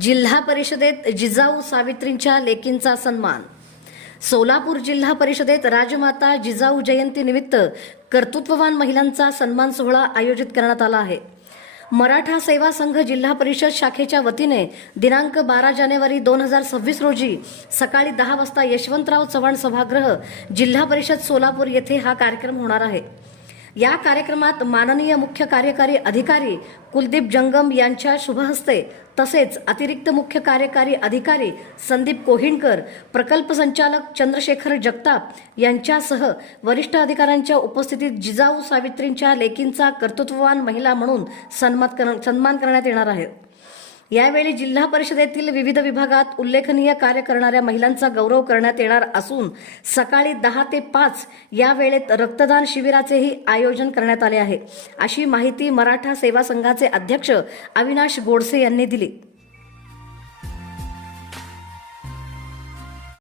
जिल्हा परिषदेत जिजाऊ सावित्रींच्या लेकींचा सन्मान. सोलापूर जिल्हा परिषदेत राजमाता जिजाऊ जयंती निमित्त कर्तृत्ववान महिलांचा सन्मान सोहळा आयोजित करण्यात आला आहे. मराठा सेवा संघ जिल्हा परिषद शाखेच्या वतीने दिनांक बारा जानेवारी दोन हजार सव्वीस रोजी सकाळी दहा वाजता यशवंतराव चव्हाण सभागृह जिल्हा परिषद सोलापूर येथे हा कार्यक्रम होणार आहे. या कार्यक्रमात माननीय मुख्य कार्यकारी अधिकारी कुलदीप जंगम यांच्या शुभहस्ते तसेच अतिरिक्त मुख्य कार्यकारी अधिकारी संदीप कोहिणकर प्रकल्प संचालक चंद्रशेखर जगताप यांच्यासह वरिष्ठ अधिकाऱ्यांच्या उपस्थितीत जिजाऊ सावित्रींच्या लेकींचा कर्तृत्ववान महिला म्हणून सन्मान कर- सन्मान करण्यात येणार आहे. यावेळी जिल्हा परिषदेतील विविध विभागात उल्लेखनीय कार्य करणाऱ्या महिलांचा गौरव करण्यात येणार असून सकाळी दहा ते पाच या वेळेत रक्तदान शिबिराचेही आयोजन करण्यात आले आहे. अशी माहिती मराठा सेवा संघाचे अध्यक्ष अविनाश गोडसे यांनी दिली.